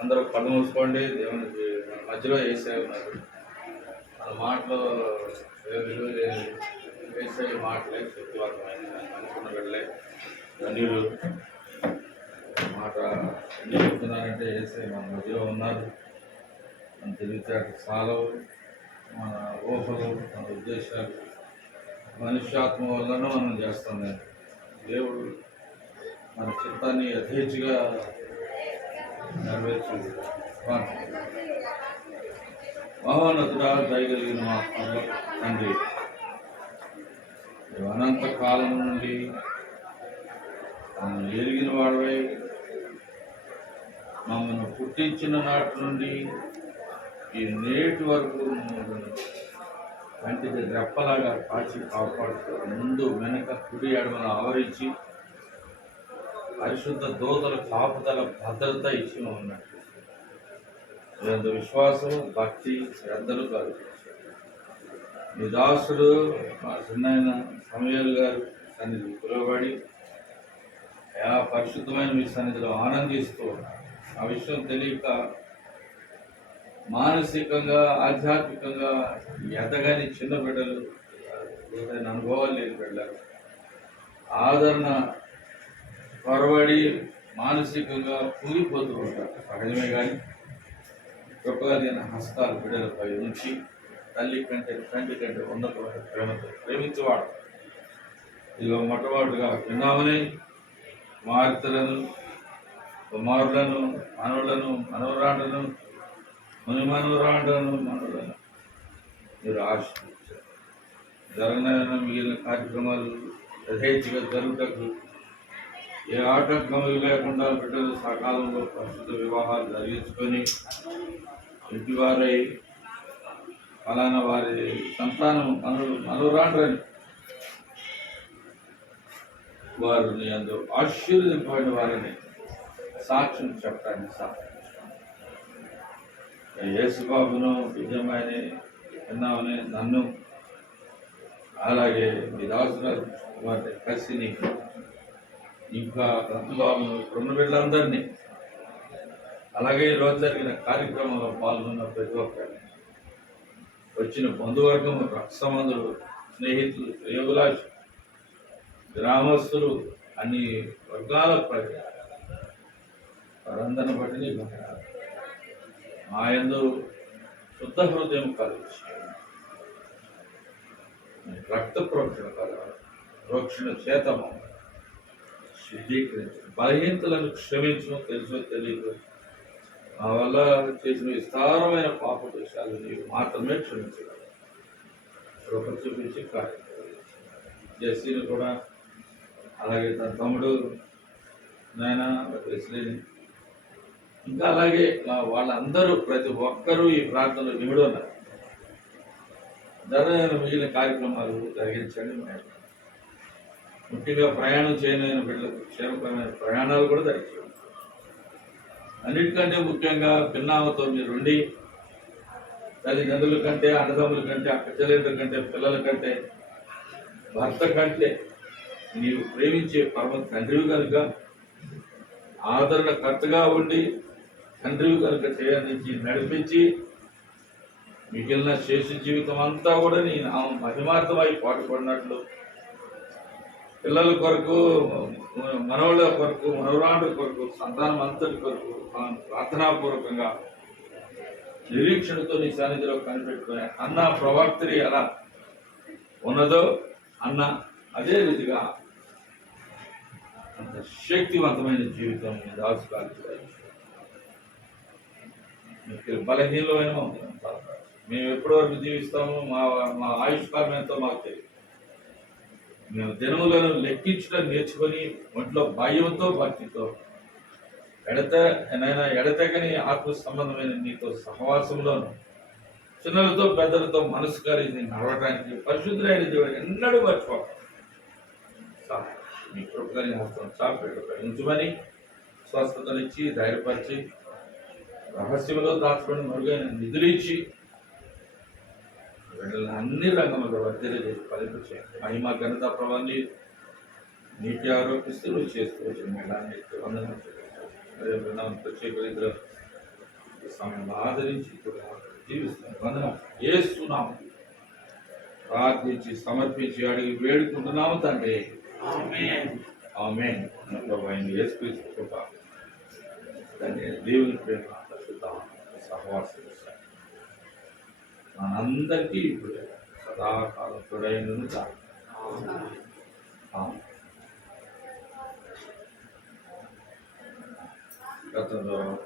అందరూ కళ్ళు మూసుకోండి. దేవుని మధ్యలో యేసయ్య ఉన్నారు. మన మాటలు విలువ యేసయ్య మాటలే శక్తివంతమైన అనుకున్న వెళ్ళే ధన్యులు. మాట ఎందుకు చెప్తున్నానంటే యేసయ్య మన మధ్యలో ఉన్నారు. మన తెలివితేటలు సాలవు, మన ఊహలు, మన ఉద్దేశాలు మనుష్యాత్మ వలన మనం చేస్తాం. దేవుడు మన చిత్తాన్ని యథేచ్ఛగా నెరవేర్చు. మహోన్నతుడా, దయగలిగిన మా తండ్రి, అనంత కాలం నుండి మమ్మల్ని ఎరిగిన వాడవై మమ్మల్ని పుట్టించిన నాటి నుండి ఈ నేటి వరకు కంటికి రెప్పలాగా కాచి కాపాడుతూ ముందు వెనక కుడి ఎడమను ఆవరించి పరిశుద్ధ దూతల కాపుదల భద్రత ఇచ్చి ఉన్నట్టు ఎంత విశ్వాసం, భక్తి, శ్రద్ధలు కాదు. మీ దాసుడు మా చిన్న సమయాలు గారు సన్నిధి పిలువబడి పరిశుద్ధమైన మీ సన్నిధిలో ఆనందిస్తూ ఆ విషయం తెలియక మానసికంగా ఆధ్యాత్మికంగా ఎదగని చిన్న బిడ్డలు, అనుభవాలు లేని బిడ్డలు ఆదరణ పొరబడి మానసికంగా కూలిపోతూ ఉంటారు. సహజమే కానీ కృపగలిగిన హస్తాలు బిడ్డలపై ఉంచి తల్లి కంటే తండ్రి కంటే ఉన్నతమైన ప్రేమతో ప్రేమించేవాడు. ఇదిగో మొట్టమొదటిగా విన్నామని కుమార్తెలను, కుమారులను, మనవులను, మనవరాండ్లను, మనవరాండ్లను, మనవులను మీరు ఆశీర్వదించారు. జరగనైనా మిగిలిన కార్యక్రమాలు యథేచ్ఛగా జరుగుటకు ఏ ఆటంకములు లేకుండా బిడ్డలు సకాలంలో ప్రస్తుత వివాహాలు జరిగించుకొని ఇంటివారై ఫలానా వారి సంతానం మనవరాండ్రని వారిని అందు ఆశీర్వదింపబడిన వారిని సాక్ష్యం చెప్పడానికి యేసుబాబును, విజయమాయని, విన్నామని, నన్ను, అలాగే మీ దాసుగారు వారి కసిని, ఇంకా రంతుబాబును, రెండు బిడ్డలందరినీ, అలాగే ఈరోజు జరిగిన కార్యక్రమంలో పాల్గొన్న ప్రతి ఒక్కరిని, వచ్చిన బంధువర్గం, రక్త సంబంధులు, స్నేహితులు, శ్రేయోభిలాషులు, గ్రామస్తులు, అన్ని వర్గాల ప్రజలు వారందరిని బట్టి నీకు మా యందు శుద్ధ హృదయం కలిగించి రక్త ప్రోక్షణ కలగాలి. ప్రోక్షణ చేతము శుద్ధీకరించు, బలహీనతలను క్షమించు, తెలుసో తెలియదు మా వల్ల చేసిన విస్తారమైన పాప దోషాలు నీవు మాత్రమే క్షమించగలవు. కృప చూపించి కార్యం జెస్సీని కూడా, అలాగే తన తమ్ముడు నాయన వెస్లీని, ఇంకా అలాగే వాళ్ళందరూ ప్రతి ఒక్కరూ ఈ ప్రాంతంలో నిమిడి ఉన్నారు. జరగని మిగిలిన కార్యక్రమాలు జరిగించండి. ముఖ్యంగా ప్రయాణం చేయలేని బిడ్డలకు క్షేమకరమైన ప్రయాణాలు కూడా జరిగించండి. అన్నిటికంటే ముఖ్యంగా పిన్నామతో మీరుండి తల్లిదండ్రుల కంటే, అన్నదమ్ముల కంటే, అక్క చెల్లెళ్ళ కంటే, పిల్లల కంటే, భర్త కంటే నీవు ప్రేమించే పరమ తండ్రివి కనుక ఆదరణకర్తగా ఉండి తండ్రివి కనుక చేయాలని నడిపించి మిగిలిన శేష జీవితం అంతా కూడా నీ నామం మహిమార్థమై పాటుపడినట్లు పిల్లల కొరకు, మనవుల కొరకు, మనవరాండ్ల కొరకు, సంతానం అంతటి కొరకు ప్రార్థనాపూర్వకంగా నిరీక్షణతో నీ సన్నిధిలో కనిపెట్టుకునే అన్న ప్రవక్తరి ఎలా ఉన్నదో అన్న అదే రీతిగా అంత శక్తివంతమైన జీవితం దాచుకోవాలి. బలహీనమైన మేము ఎప్పటి వరకు జీవిస్తాము, మా ఆయుష్కాలం ఎంతో మాకు తెలియదు. మేము దినములను లెక్కించడం నేర్చుకొని ఒంట్లో భయంతో, భక్తితో ఎడతెగని ఆత్మ సంబంధమైన నీతో సహవాసంలోను చిన్నలతో పెద్దలతో మనసు కలిగి నడవడానికి పరిశుద్ధులైన దేవుడు ఎన్నడూ మర్చిపోతాం. మీ కృపని హస్తం చాపెట్టుపై ఉంచుమని స్వస్థతనిచ్చి ధైర్యపరిచి రహస్యంలో దాచుకొని మరుగైన నిధులు ఇచ్చి వీళ్ళని అన్ని రంగంలో వర్ధన చేసి ఫలించే మహిమ ఘనత ప్రభాన్ని నీటి ఆరోపిస్తూ నువ్వు చేస్తూ వచ్చిన వందనం ప్రత్యేక రీతిలో సమయంలో ఆదరించి కూడా జీవిస్తాను. వందనం. యేసునామం ప్రార్థించి సమర్పించి అడిగి వేడుకుంటున్నాము తండ్రి. ఆమేన్. మన ప్రభువైన యేసుక్రీస్తు కృప, తండ్రి దేవుని ప్రేమ, పరిశుద్ధ సహవాసం మనందరికీ ఇప్పుడు సదాకాలం తోడైనను చాలు. గతంలో